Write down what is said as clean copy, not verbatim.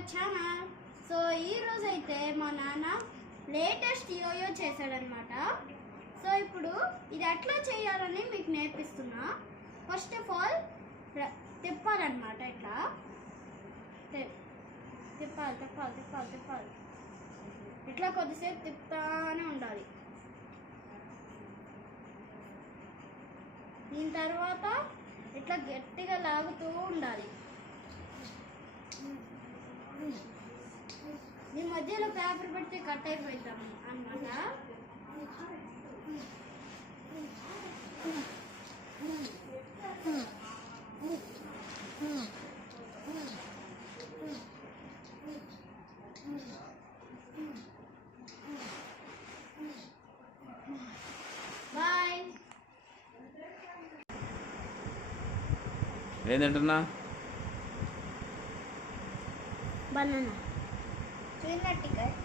Our channel. So ఈరోజు అయితే మా నాన్న లేటెస్ట్ యోయో చేశాడనమాట. సో ఇప్పుడు ఇది ఎట్లా చేయాలని మీకు నేర్పిస్తున్నా. ఫస్ట్ ఆఫ్ ఆల్ తిప్పాలన్నమాట. ఇట్లా తిప్పాలి తిప్పాలి తిప్పాలి తిప్పాలి ఇట్లా కొద్దిసేపు తిప్పుతానే ఉండాలి. దీని తర్వాత ఇట్లా గట్టిగా లాగుతూ ఉండాలి. ఈ మధ్యలో పేపర్ పెడితే కట్ అయిపోతాం అన్నమాట. బాయ్. ఏంటంటున్నా? బనానా, చిన్న టికెట్.